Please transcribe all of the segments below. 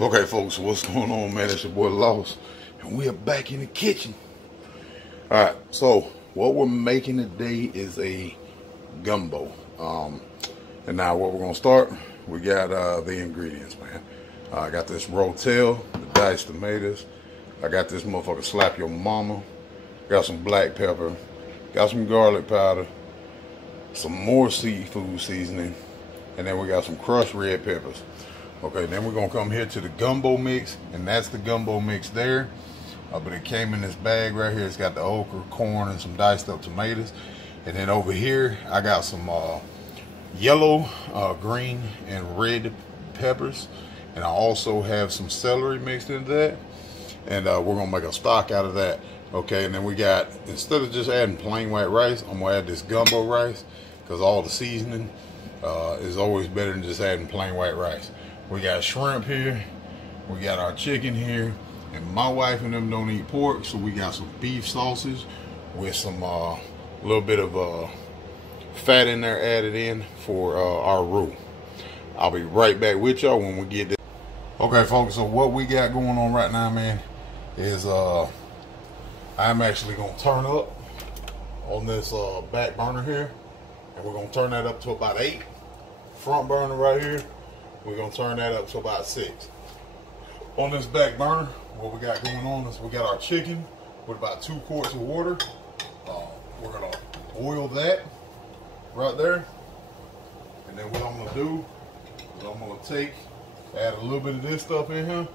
Okay, folks, what's going on, man? It's your boy Lost, and we are back in the kitchen. All right, so what we're making today is a gumbo. And now what we're gonna start, we got the ingredients, man. I got this rotel, the diced tomatoes. I got this motherfucker slap your mama. Got some black pepper. Got some garlic powder. Some more seafood seasoning, and then we got some crushed red peppers. Okay, then we're gonna come here to the gumbo mix, and that's the gumbo mix there. But it came in this bag right here. It's got the okra, corn, and some diced up tomatoes. And then over here, I got some yellow, green, and red peppers. And I also have some celery mixed into that. And we're gonna make a stock out of that. Okay, and then we got, instead of just adding plain white rice, I'm gonna add this gumbo rice, because all the seasoning is always better than just adding plain white rice. We got shrimp here, we got our chicken here, and my wife and them don't eat pork, so we got some beef sausage with some little bit of fat in there added in for our roux. I'll be right back with y'all when we get this. Okay, folks, so what we got going on right now, man, is I'm actually gonna turn up on this back burner here, and we're gonna turn that up to about 8. Front burner right here, we're gonna turn that up to about 6. On this back burner, what we got going on is we got our chicken with about 2 quarts of water. We're gonna boil that right there, and then what I'm gonna do is I'm gonna add a little bit of this stuff in here,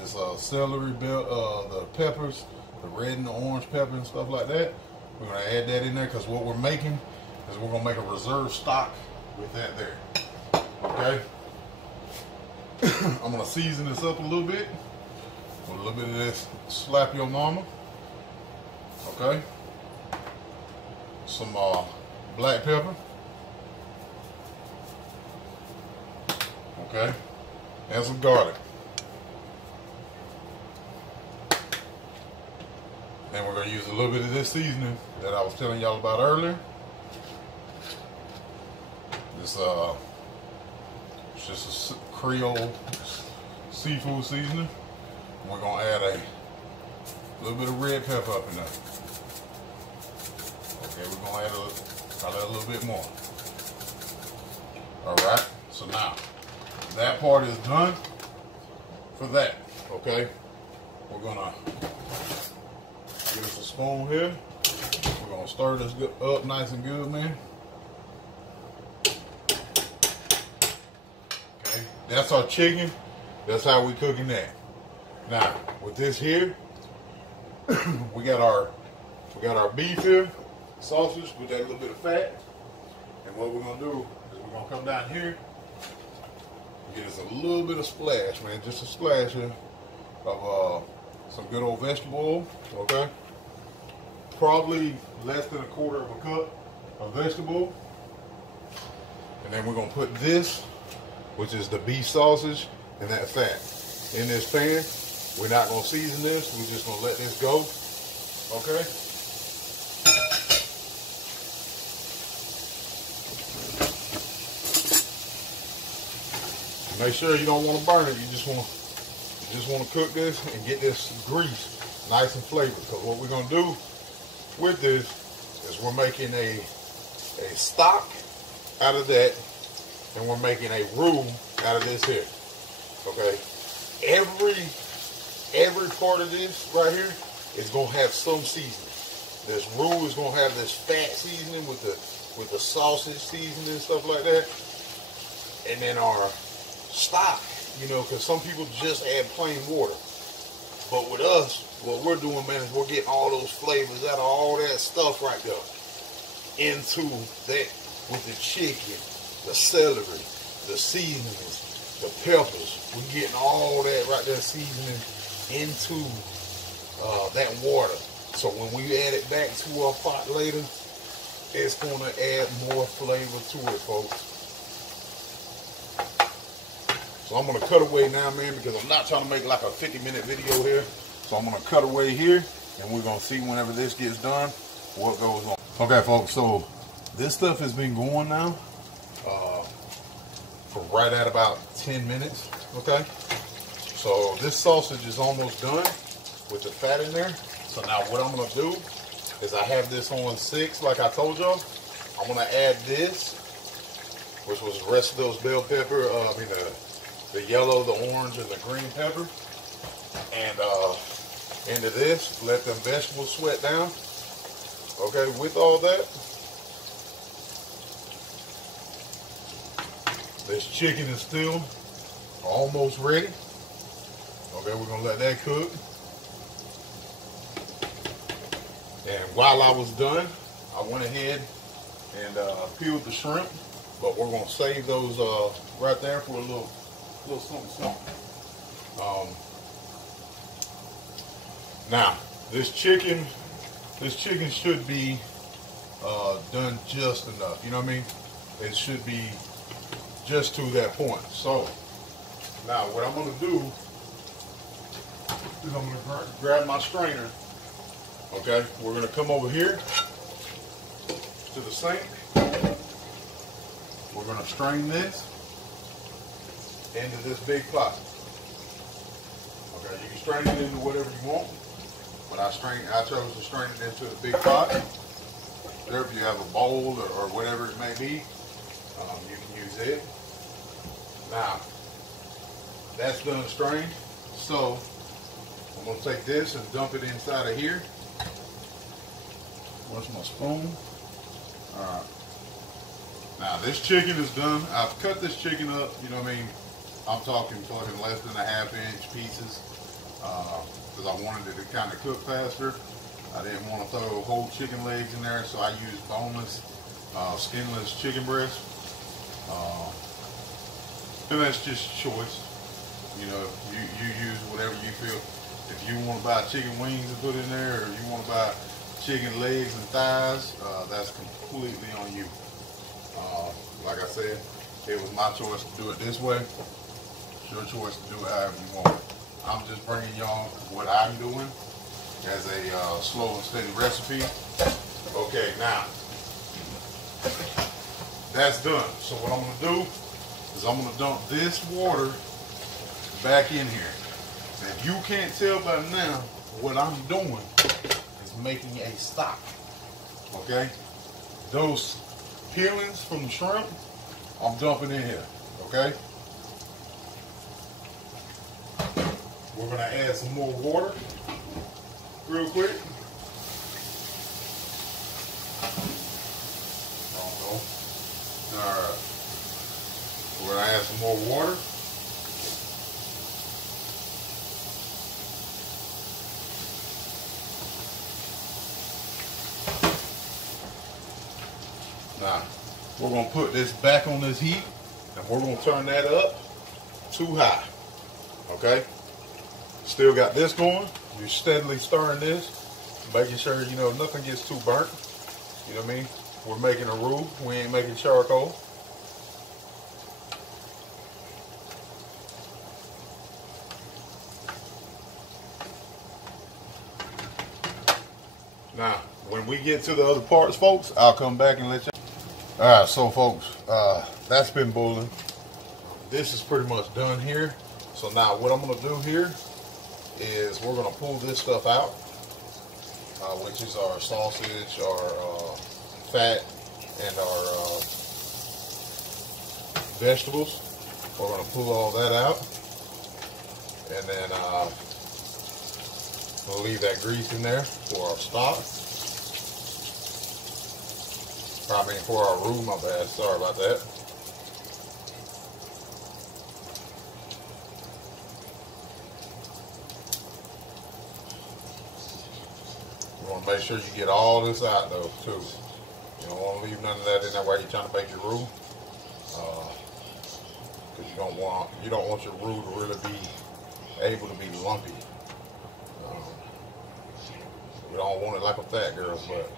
this celery, the peppers, the red and the orange pepper and stuff like that. We're gonna add that in there, because what we're making is we're gonna make a reserve stock with that there. Okay. I'm gonna season this up a little bit with a little bit of this slap your mama. Okay. Some black pepper. Okay. And some garlic. And we're gonna use a little bit of this seasoning that I was telling y'all about earlier. This it's just a Creole seafood seasoning. And we're gonna add a little bit of red pepper up in there. Okay, we're gonna add a little bit more. All right. So now that part is done for that. Okay, we're gonna get us a spoon here. We're gonna stir this up nice and good, man. Okay, that's our chicken. That's how we cooking that. Now with this here, we got our beef here, sausage with that little bit of fat. And what we're gonna do is we're gonna come down here and get us a little bit of splash, man, just a splash here of some good old vegetable oil. Okay, probably less than 1/4 of a cup of vegetable. And then we're gonna put this, which is the beef sausage, and that fat in this pan. We're not gonna season this, we're just gonna let this go. Okay. Make sure you don't want to burn it. You just want to cook this and get this grease nice and flavored. Because what we're gonna do with this is we're making a stock out of that, and we're making a roux out of this here. Okay, every part of this right here is gonna have some seasoning. This roux is gonna have this fat seasoning with the sausage seasoning and stuff like that, and then our stock, you know, because some people just add plain water. But with us, what we're doing, man, is we're getting all those flavors out of all that stuff right there into that with the chicken, the celery, the seasonings, the peppers. We're getting all that right there seasoning into that water. So when we add it back to our pot later, it's going to add more flavor to it, folks. So I'm going to cut away now, man, because I'm not trying to make like a 50-minute video here. So I'm going to cut away here, and we're going to see whenever this gets done what goes on. Okay, folks, so this stuff has been going now for right at about 10 minutes, okay? So this sausage is almost done with the fat in there. So now what I'm gonna do is I have this on 6, like I told y'all. I'm gonna add this, which was the rest of those bell pepper, the yellow, the orange, and the green pepper. And into this, let them vegetables sweat down. Okay, with all that, this chicken is still almost ready. Okay, we're gonna let that cook. And while I was done, I went ahead and peeled the shrimp, but we're gonna save those right there for a little something. Now, this chicken should be done just enough. You know what I mean? It should be just to that point. So now, what I'm gonna do is I'm gonna grab my strainer. Okay, we're gonna come over here to the sink. We're gonna strain this into this big pot. Okay, you can strain it into whatever you want, but I chose to strain it into a big pot. There, if you have a bowl or whatever it may be, you can use it. Now, that's done strained, so I'm gonna take this and dump it inside of here. Where's my spoon? All right. Now this chicken is done. I've cut this chicken up. You know what I mean? I'm talking less than a ½ inch pieces because I wanted it to kind of cook faster. I didn't want to throw whole chicken legs in there, so I used boneless, skinless chicken breast. And that's just choice. You know, you use whatever you feel. If you want to buy chicken wings and put in there, or you want to buy chicken legs and thighs, that's completely on you. Like I said, it was my choice to do it this way. It's your choice to do it however you want. I'm just bringing y'all what I'm doing as a slow and steady recipe. Okay, now that's done. So what I'm gonna do is I'm gonna dump this water back in here. Now, if you can't tell by now, what I'm doing is making a stock. Okay? Those peelings from the shrimp, I'm dumping in here. Okay? We're gonna add some more water real quick. Alright. We're gonna add some more water. Now, we're going to put this back on this heat, and we're going to turn that up too high. Okay? Still got this going. You're steadily stirring this, making sure, you know, nothing gets too burnt. You know what I mean? We're making a roux. We ain't making charcoal. Now, when we get to the other parts, folks, I'll come back and let you. All right, so folks, that's been boiling. This is pretty much done here. So now what I'm gonna do here is we're gonna pull this stuff out, which is our sausage, our fat, and our vegetables. We're gonna pull all that out, and then we'll leave that grease in there for our stock. I mean, for our roux, my bad. Sorry about that. You want to make sure you get all this out, though, too. You don't want to leave none of that in there while you're trying to make your roux, because you don't want your roux to really be able to be lumpy. We don't want it like a fat girl's butt.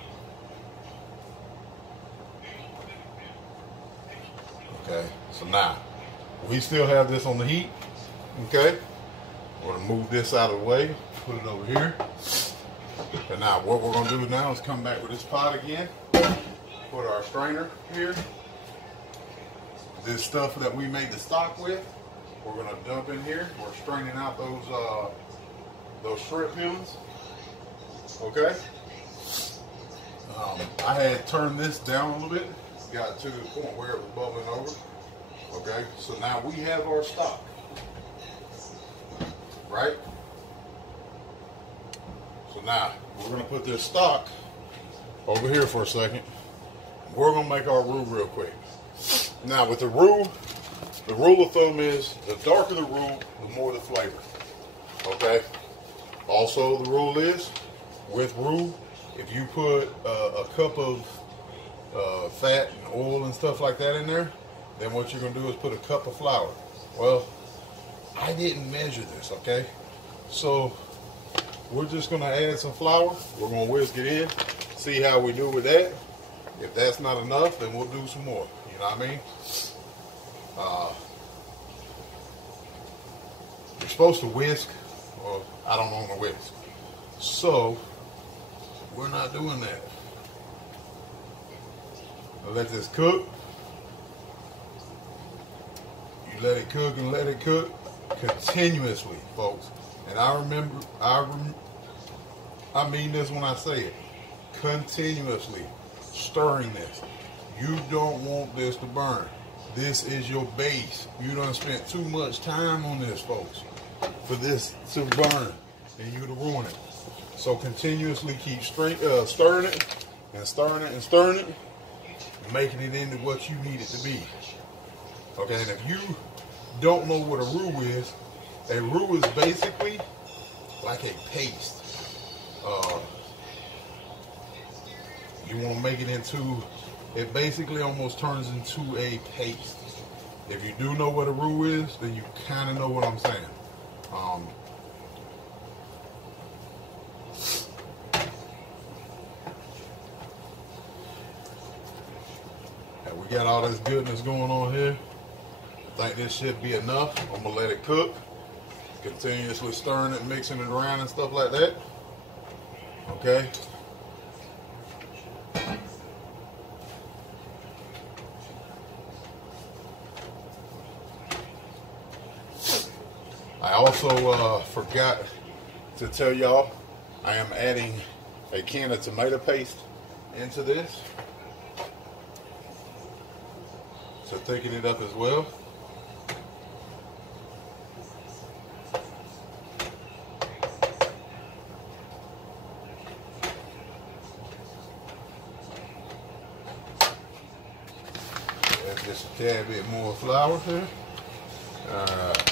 Okay, so now we still have this on the heat. Okay, we're gonna move this out of the way, put it over here. And now what we're gonna do now is come back with this pot again, put our strainer here, this stuff that we made the stock with, we're gonna dump in here. We're straining out those shrimp peelings. Okay. I had turned this down a little bit, got to the point where it was bubbling over. Okay, so now we have our stock, right? So now we're gonna put this stock over here for a second. We're gonna make our roux real quick. Now with the roux, the rule of thumb is the darker the roux, the more the flavor. Okay. Also, the rule is with roux, if you put a cup of fat and oil and stuff like that in there, then what you're going to do is put a cup of flour. Well, I didn't measure this, okay? So we're just going to add some flour. We're going to whisk it in, see how we do with that. If that's not enough, then we'll do some more. You know what I mean? You're supposed to whisk, or I don't want to whisk. So we're not doing that. I'll let this cook. You let it cook and let it cook continuously, folks. And I mean this when I say it. Continuously stirring this. You don't want this to burn. This is your base. You done spent too much time on this, folks, for this to burn and you to ruin it. So continuously keep stirring it and stirring it and stirring it, making it into what you need it to be. Okay, and if you don't know what a roux is basically like a paste. You want to make it into, it basically almost turns into a paste. If you do know what a roux is, then you kind of know what I'm saying. And we got all this goodness going on here. I think this should be enough. I'm gonna let it cook. Continuously stirring it, mixing it around and stuff like that. Okay. I also forgot to tell y'all, I am adding a can of tomato paste into this to thicken it up as well. That's just a tad bit more flour here.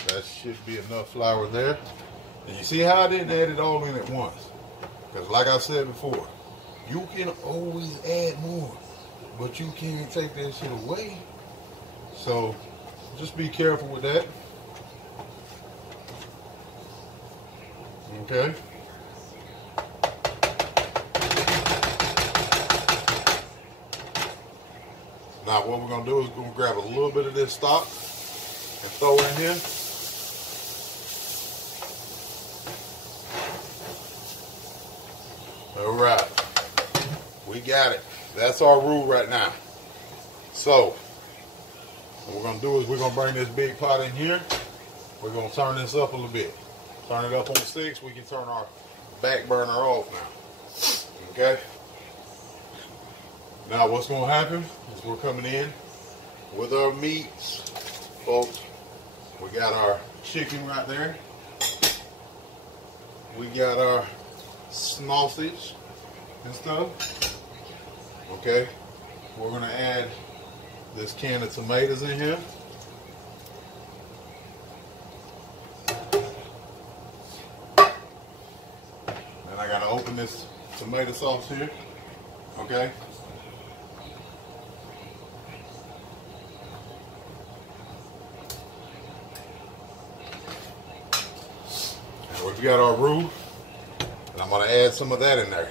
That should be enough flour there. And you see how I didn't add it all in at once? Because like I said before, you can always add more, but you can't take that shit away. So just be careful with that. Okay. Now what we're going to do is we're going to grab a little bit of this stock and throw in here. All right, we got it. That's our roux right now. So what we're gonna do is we're gonna bring this big pot in here. We're gonna turn this up a little bit. Turn it up on 6. We can turn our back burner off now. Okay. Now what's gonna happen is we're coming in with our meats, folks. We got our chicken right there. We got our sausage and stuff. Okay, we're gonna add this can of tomatoes in here. And I gotta open this tomato sauce here. Okay. And we've got our roux. And I'm going to add some of that in there.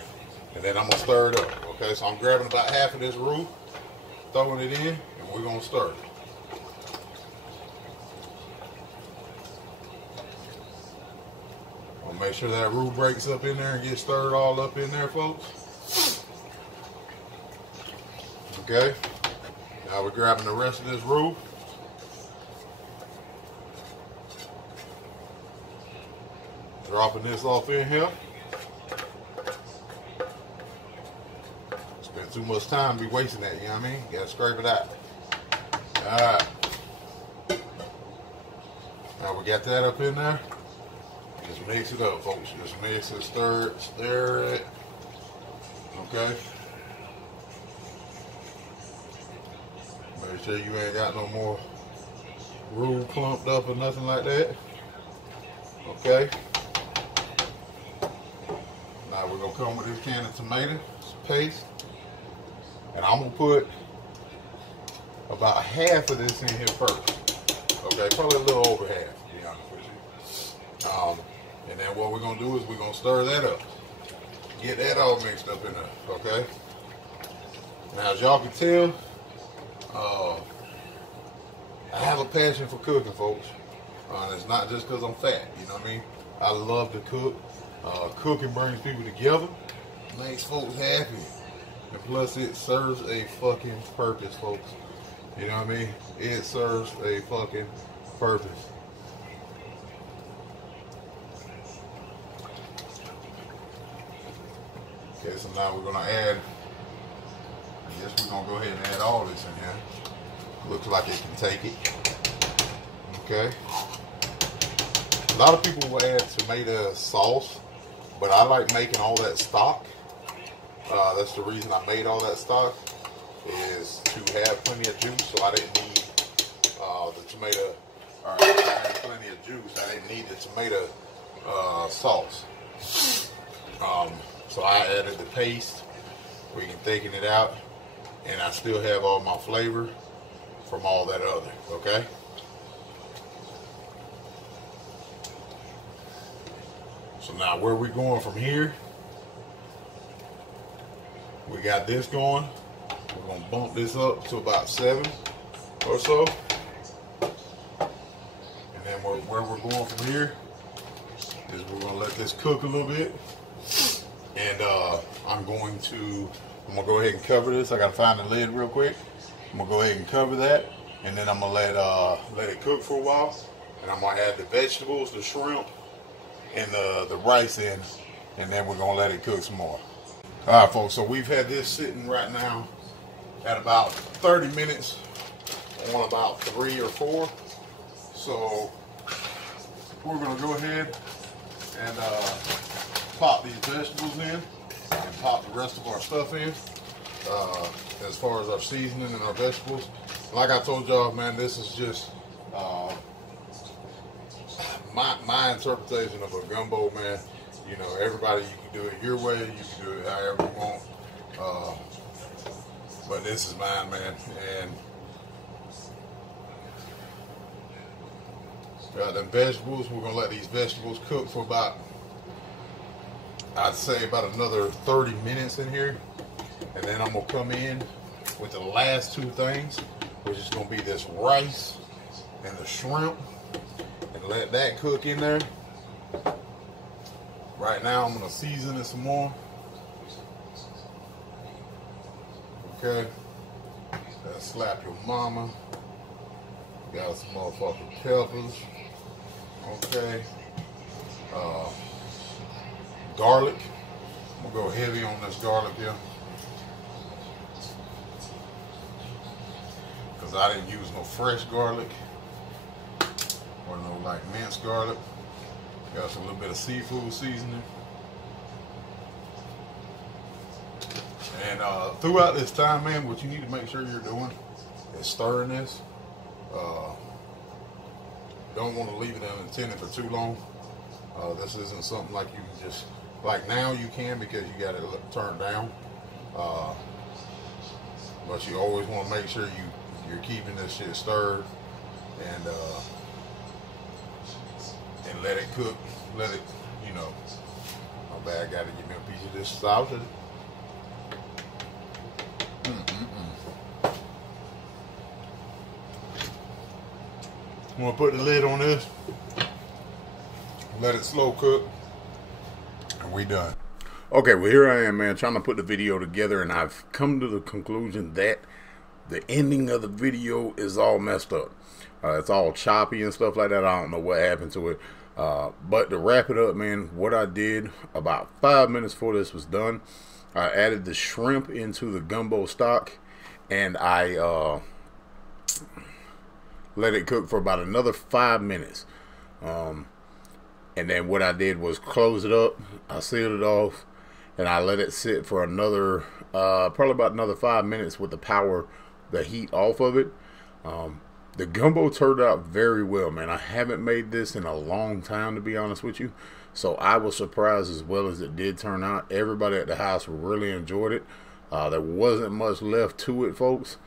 And then I'm going to stir it up. Okay, so I'm grabbing about half of this roux, throwing it in, and we're going to stir it. I'll make sure that roux breaks up in there and gets stirred all up in there, folks. Okay, now we're grabbing the rest of this roux. Dropping this off in here. Spend too much time be wasting that, you know what I mean? Gotta scrape it out. Alright. Now we got that up in there. Just mix it up, folks. Just mix it, stir it. Okay. Make sure you ain't got no more roux clumped up or nothing like that. Okay. Now we're gonna come with this can of tomato paste, and I'm gonna put about half of this in here first. Okay, probably a little over half, to be honest with you. And then what we're gonna do is we're gonna stir that up. Get that all mixed up in there, okay? Now, as y'all can tell, I have a passion for cooking, folks. And it's not just because I'm fat, you know what I mean? I love to cook. Cooking brings people together, makes folks happy. And plus, it serves a fucking purpose, folks. You know what I mean? It serves a fucking purpose. Okay, so now we're gonna add, I guess we're gonna go ahead and add all this in here. Looks like it can take it. Okay. A lot of people will add tomato sauce, but I like making all that stock. That's the reason I made all that stock, is to have plenty of juice, so I didn't need the tomato, or I had plenty of juice, I didn't need the tomato sauce. So I added the paste, we can thicken it out, and I still have all my flavor from all that other, okay? So now where we going from here, we got this going. We're gonna bump this up to about 7 or so. And then where we're going from here is we're gonna let this cook a little bit. And I'm gonna go ahead and cover this. I gotta find the lid real quick. I'm gonna go ahead and cover that, and then I'm gonna let it cook for a while. And I'm gonna add the vegetables, the shrimp, and the rice in, and then we're gonna let it cook some more. All right, folks. So we've had this sitting right now at about 30 minutes on about 3 or 4. So we're gonna go ahead and pop these vegetables in and pop the rest of our stuff in, as far as our seasoning and our vegetables. Like I told y'all, man, this is just my interpretation of a gumbo, man. You know, everybody, you can do it your way, you can do it however you want, but this is mine, man. And got them vegetables. We're gonna let these vegetables cook for about, I'd say about another 30 minutes in here, and then I'm gonna come in with the last 2 things, which is gonna be this rice and the shrimp, and let that cook in there. Right now I'm gonna season it some more. Okay, gotta slap your mama. Got some motherfucking peppers. Okay, garlic. I'm gonna go heavy on this garlic here, because I didn't use no fresh garlic or no like minced garlic. Got some little bit of seafood seasoning. And throughout this time, man, what you need to make sure you're doing is stirring this. Don't want to leave it unattended for too long. This isn't something like you can just, like now you can, because you got it turned down. But you always want to make sure you're keeping this shit stirred, and let it cook. Let it, you know. My bad, gotta give me a piece of this sausage. I'm gonna put the lid on this, let it slow cook, and we done. Okay, well here I am, man, trying to put the video together, and I've come to the conclusion that the ending of the video is all messed up. It's all choppy and stuff like that. I don't know what happened to it. But to wrap it up, man, what I did about 5 minutes before this was done, I added the shrimp into the gumbo stock, and I let it cook for about another 5 minutes. And then what I did was close it up, I sealed it off, and I let it sit for another, probably about another 5 minutes with the heat off of it. The gumbo turned out very well, man. I haven't made this in a long time, to be honest with you. So I was surprised as well as it did turn out. Everybody at the house really enjoyed it. There wasn't much left to it, folks.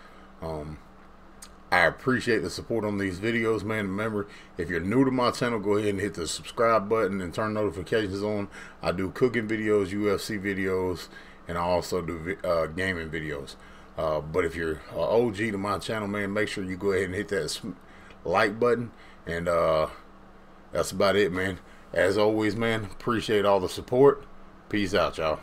I appreciate the support on these videos, man. Remember, if you're new to my channel, go ahead and hit the subscribe button and turn notifications on. I do cooking videos, UFC videos, and I also do gaming videos. But if you're OG to my channel, man, make sure you go ahead and hit that like button. And that's about it, man. As always, man, appreciate all the support. Peace out, y'all.